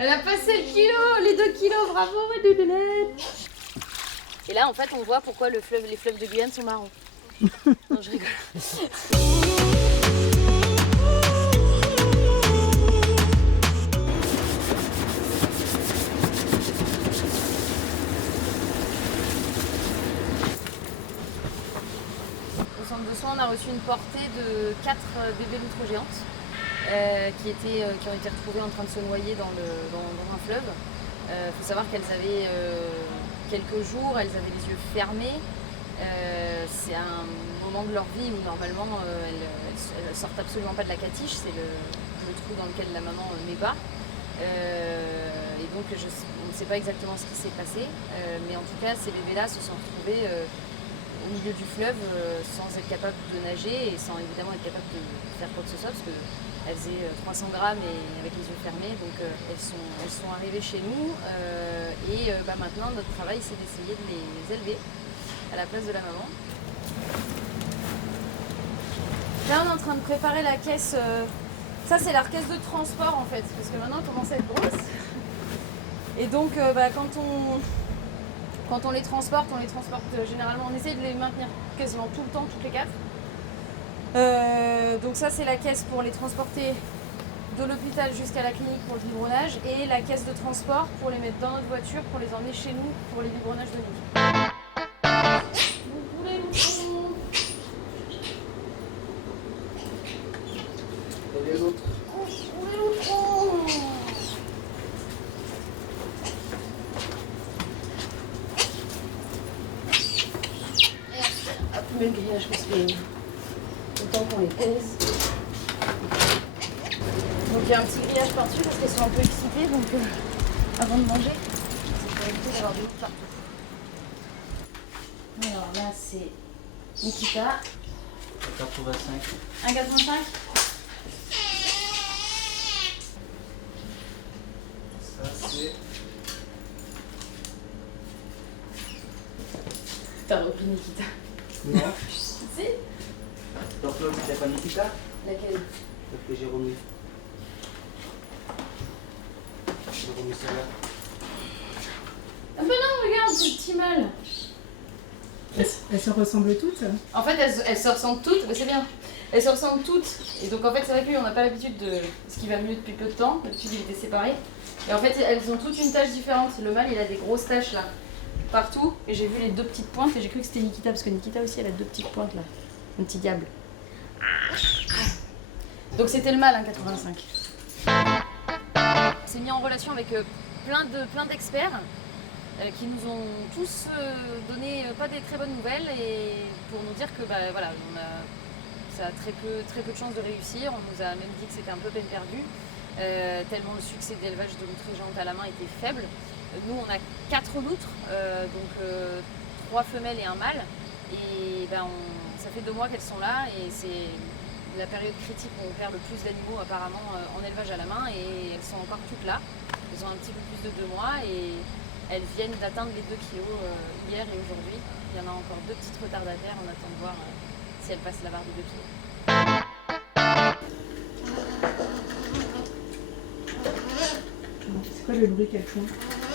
Elle a passé le kilo, les 2 kilos, bravo ma doudouette. Et là en fait on voit pourquoi les fleuves de Guyane sont marrons. Non je rigole. Au centre de soins on a reçu une portée de 4 bébés loutres géantes. Qui ont été retrouvées en train de se noyer dans un fleuve. Faut savoir qu'elles avaient quelques jours, elles avaient les yeux fermés. C'est un moment de leur vie où normalement elles sortent absolument pas de la catiche, c'est le trou dans lequel la maman met bas. Et donc on ne sait pas exactement ce qui s'est passé, mais en tout cas ces bébés-là se sont retrouvés au milieu du fleuve sans être capables de nager et sans évidemment être capables de faire quoi que ce soit parce qu'elles faisaient 300 grammes et avec les yeux fermés, donc elles sont arrivées chez nous et maintenant notre travail c'est d'essayer de les élever à la place de la maman. Là on est en train de préparer la caisse, ça c'est la caisse de transport en fait, parce que maintenant elle commence à être grosse. Et donc quand on les transporte généralement, on essaye de les maintenir quasiment tout le temps, toutes les 4. Donc ça c'est la caisse pour les transporter de l'hôpital jusqu'à la clinique pour le biberonnage et la caisse de transport pour les mettre dans notre voiture pour les emmener chez nous pour les biberonnages de nuit. Et les autres. Le grillage parce que le temps qu'on les pèse. Donc il y a un petit grillage par-dessus parce qu'elles sont un peu excitées donc avant de manger, c'est pour éviter d'avoir de l'eau partout. Alors là c'est Nikita. 85. 1,85. Ça c'est. T'as repris Nikita. Non. Si. Donc l'autre c'était pas Nikita. Laquelle? L'autre que j'ai remis. J'ai remis celle-là. Ah bah non, regarde, c'est le petit mâle. Elles se ressemblent toutes. En fait, elles se ressemblent toutes, mais c'est bien. Elles se ressemblent toutes. Et donc en fait, c'est vrai que lui, on n'a pas l'habitude de ce qui va mieux depuis peu de temps. D'habitude, il était séparé. Et en fait, elles ont toutes une tache différente. Le mâle, il a des grosses taches là, partout. Et j'ai vu les 2 petites pointes et j'ai cru que c'était Nikita parce que Nikita aussi, elle a 2 petites pointes là. Un petit diable. Donc c'était le mâle, hein, 85. On s'est mis en relation avec plein d'experts. Qui nous ont tous donné pas des très bonnes nouvelles et pour nous dire que voilà, ça a très peu de chances de réussir. On nous a même dit que c'était un peu peine perdue, tellement le succès d'élevage de loutres géantes à la main était faible. Nous on a 4 loutres, donc 3 femelles et un mâle, et ça fait 2 mois qu'elles sont là et c'est la période critique où on perd le plus d'animaux apparemment en élevage à la main et elles sont encore toutes là. Elles ont un petit peu plus de 2 mois et elles viennent d'atteindre les 2 kilos hier et aujourd'hui. Il y en a encore 2 petites retardataires, on attend de voir si elles passent la barre des 2 kilos. C'est quoi le bruit qu'elles font?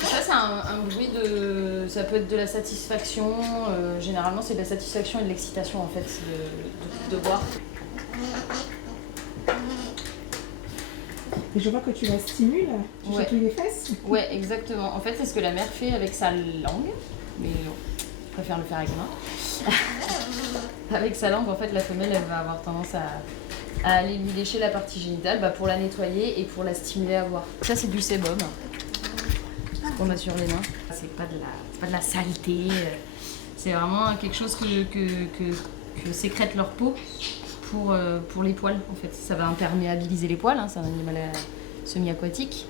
Ça c'est un bruit de... ça peut être de la satisfaction, généralement c'est de la satisfaction et de l'excitation en fait, de boire. Et je vois que tu la stimules, tu chatouilles les fesses. Ouais, exactement. En fait, c'est ce que la mère fait avec sa langue, mais je préfère le faire avec main. Avec sa langue, en fait, la femelle, elle va avoir tendance à aller lui lécher la partie génitale pour la nettoyer et pour la stimuler à boire. Ça, c'est du sébum qu'on a sur les mains. C'est pas de la saleté. C'est vraiment quelque chose que sécrète leur peau. Pour les poils en fait, ça va imperméabiliser les poils, hein, c'est un animal semi-aquatique.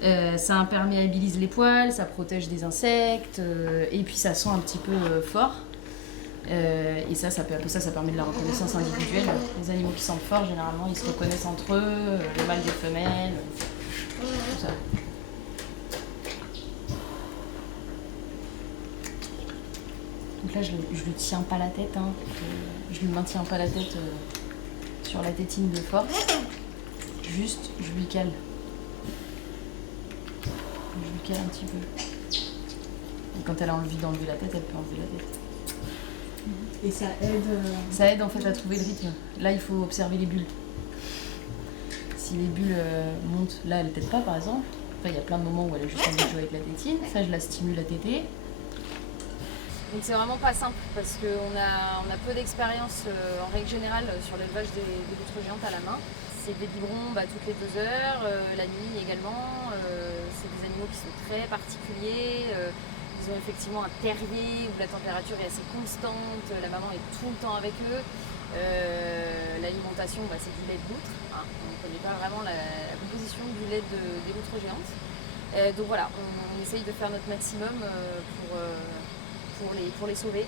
Ça imperméabilise les poils, ça protège des insectes et puis ça sent un petit peu fort. Et ça permet de la reconnaissance individuelle. Les animaux qui sentent fort, généralement, ils se reconnaissent entre eux, le mâle des femelles, tout ça. Donc là, je lui tiens pas la tête, hein. Je lui maintiens pas la tête sur la tétine de force. Juste, je lui cale. Je lui cale un petit peu. Et quand elle a envie d'enlever la tête, elle peut enlever la tête. Et ça aide. Ça aide en fait à trouver le rythme. Là, il faut observer les bulles. Si les bulles montent, là, elle tète pas par exemple. Après, il y a plein de moments où elle a juste envie de jouer avec la tétine. Ça, je la stimule à téter. Donc c'est vraiment pas simple parce qu'on a peu d'expérience en règle générale sur l'élevage des loutres géantes à la main. C'est des biberons toutes les 2 heures, la nuit également. C'est des animaux qui sont très particuliers. Ils ont effectivement un terrier où la température est assez constante, la maman est tout le temps avec eux. L'alimentation, c'est du lait de loutre. Hein. On ne connaît pas vraiment la composition du lait des loutres géantes. Donc voilà, on essaye de faire notre maximum pour les sauver.